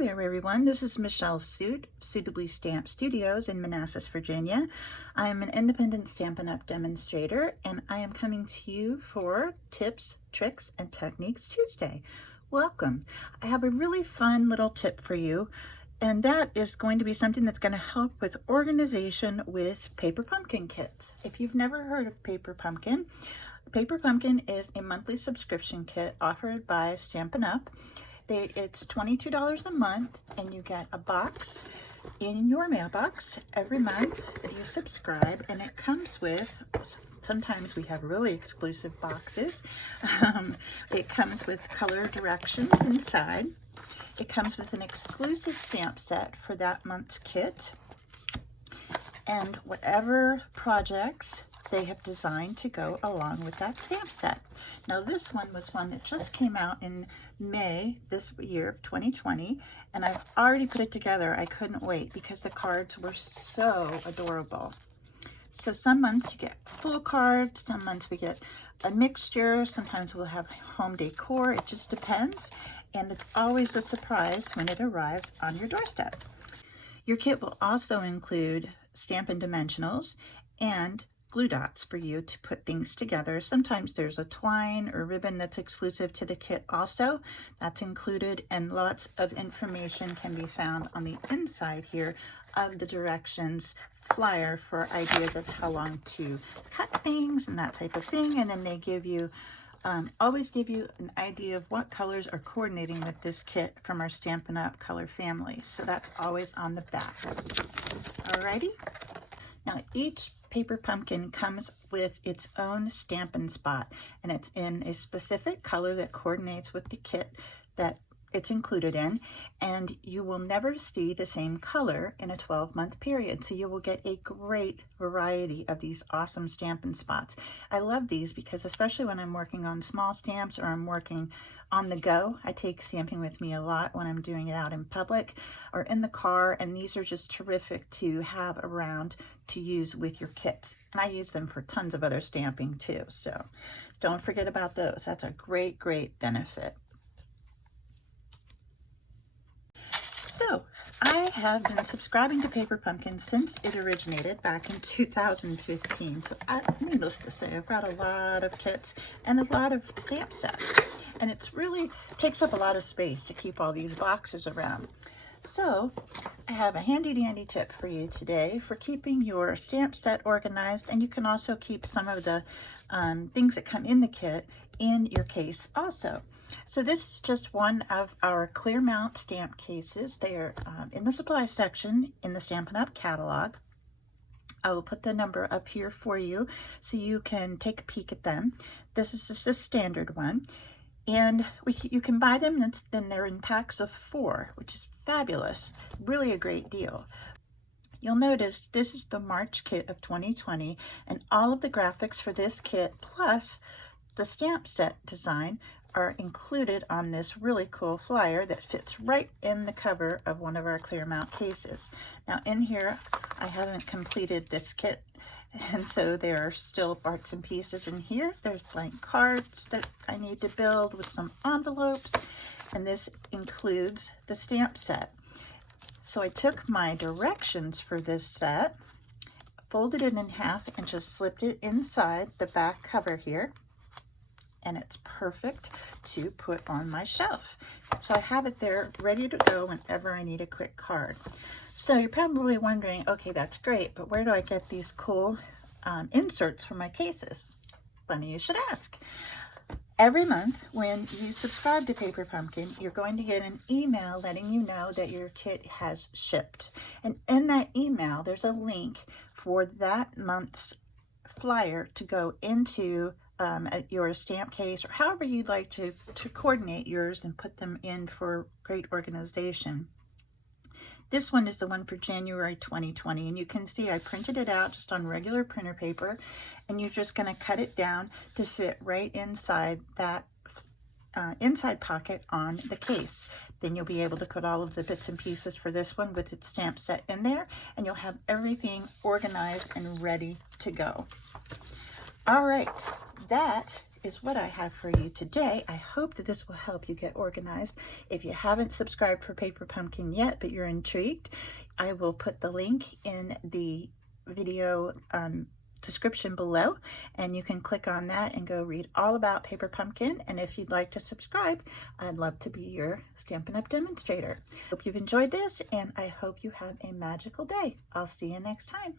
there everyone, this is Michelle Suitably Stamp Studios in Manassas, Virginia. I am an independent Stampin' Up! Demonstrator and I am coming to you for Tips, Tricks, and Techniques Tuesday. Welcome. I have a really fun little tip for you, and that is going to be something that's going to help with organization with paper pumpkin kits. If you've never heard of Paper Pumpkin is a monthly subscription kit offered by Stampin' Up! It's $22 a month, and you get a box in your mailbox every month that you subscribe, and it comes with, sometimes we have really exclusive boxes. It comes with color directions inside. It comes with an exclusive stamp set for that month's kit, and whatever projects they have designed to go along with that stamp set. Now this one was one that just came out in May this year of 2020, and I've already put it together. I couldn't wait because the cards were so adorable. So some months you get full cards, some months we get a mixture, sometimes we'll have home decor. It just depends, and it's always a surprise when it arrives on your doorstep. Your kit will also include Stampin' Dimensionals and glue dots for you to put things together. Sometimes there's a twine or ribbon that's exclusive to the kit also. That's included, and lots of information can be found on the inside here of the directions flyer for ideas of how long to cut things and that type of thing. And then they give you, always give you an idea of what colors are coordinating with this kit from our Stampin' Up! Color family. So that's always on the back. Alrighty. Now each paper pumpkin comes with its own Stampin' Spot, and it's in a specific color that coordinates with the kit that it's included in, and you will never see the same color in a 12-month period, so you will get a great variety of these awesome Stampin' Spots. I love these because especially when I'm working on small stamps or I'm working on the go, I take stamping with me a lot when I'm doing it out in public or in the car, and these are just terrific to have around to use with your kits. And I use them for tons of other stamping too, so don't forget about those. That's a great benefit. So I have been subscribing to Paper Pumpkin since it originated back in 2015. So needless to say, I've got a lot of kits and a lot of stamp sets. And it's really takes up a lot of space to keep all these boxes around. So I have a handy dandy tip for you today for keeping your stamp set organized, and you can also keep some of the things that come in the kit in your case also. So this is just one of our clear mount stamp cases. They are in the supply section in the Stampin' Up! Catalog. I will put the number up here for you so you can take a peek at them. This is just a standard one, and you can buy them, and then they're in packs of 4, which is fabulous. Really a great deal. You'll notice this is the March kit of 2020, and all of the graphics for this kit plus the stamp set design are included on this really cool flyer that fits right in the cover of one of our clear mount cases. Now in here, I haven't completed this kit, and so there are still parts and pieces in here. There's blank cards that I need to build with some envelopes, and this includes the stamp set. So I took my directions for this set, folded it in half, and just slipped it inside the back cover here. And it's perfect to put on my shelf. So I have it there ready to go whenever I need a quick card. So you're probably wondering, okay, that's great, but where do I get these cool inserts for my cases? Funny you should ask. Every month when you subscribe to Paper Pumpkin, you're going to get an email letting you know that your kit has shipped. And in that email, there's a link for that month's flyer to go into at your stamp case, or however you'd like to coordinate yours and put them in for great organization. This one is the one for January 2020, and you can see I printed it out just on regular printer paper, and you're just going to cut it down to fit right inside that inside pocket on the case. Then you'll be able to put all of the bits and pieces for this one with its stamp set in there, and you'll have everything organized and ready to go. All right, that is what I have for you today. I hope that this will help you get organized. If you haven't subscribed for Paper Pumpkin yet, but you're intrigued, I will put the link in the video description below, and you can click on that and go read all about Paper Pumpkin. And if you'd like to subscribe, I'd love to be your Stampin' Up! Demonstrator. Hope you've enjoyed this, and I hope you have a magical day. I'll see you next time.